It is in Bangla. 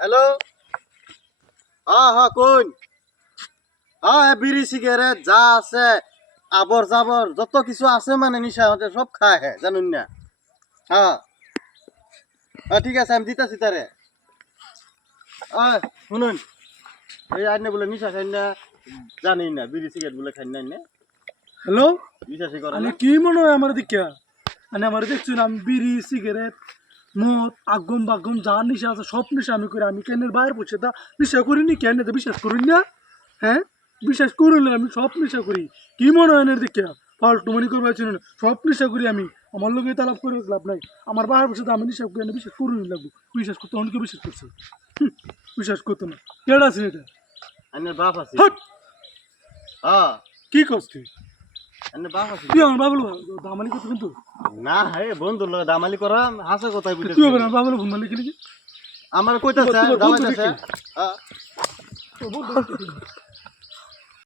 হ্যালো হ্যাঁ হ্যাঁ কোন? হ্যাঁ বিড়ি সিগারেট যা আছে আবর জাবর যত কিছু আছে মানে নিশা হতে সব খায় হ্যাঁ জানুন না? হ্যাঁ হ্যাঁ ঠিক আছে আমি দিতেছি তারে শুনুন। এই আইনে বলে নিশা খাই না জানি না বিড়ি সিগারেট বলে খাই না? হ্যালো বিশ্বাসই করে আনে কি মনে হয় আমার দিকে? আনে আমার দেখছি আমি বিড়ি সিগারেট মদ আগুন বাগুন যা নিশা আছে সব নিশা আমি করি। আমি কেনের বাইরে বসে তা নিশা করিনি কেন বিশ্বাস করুন না হ্যাঁ? বিশ্বাস করুন আমি সব নিশা করি। কি মনে হয় এনের দিকে ফাল্টু মনি করব না। সব নিশা করি আমি। আমার লোকে তালাপ করে লাভ নাই। আমার বাইরে বসে তো আমি নিশা করি আমি বিশ্বাস করুন লাগবো। বিশ্বাস করতে অনেকে বিশ্বাস করছে। বিশ্বাস করতো না। কেডা আছে এটা? আইনের বাপ আছে। হ্যাঁ কি করছ বাবলু দামানি করতে কিন্তু। না হে বন্ধুর লগে দামালি করা হাসে কোথায় বুঝে তুই বাবলু ঘুমালি নাকি আমার কইতাছে তোমার-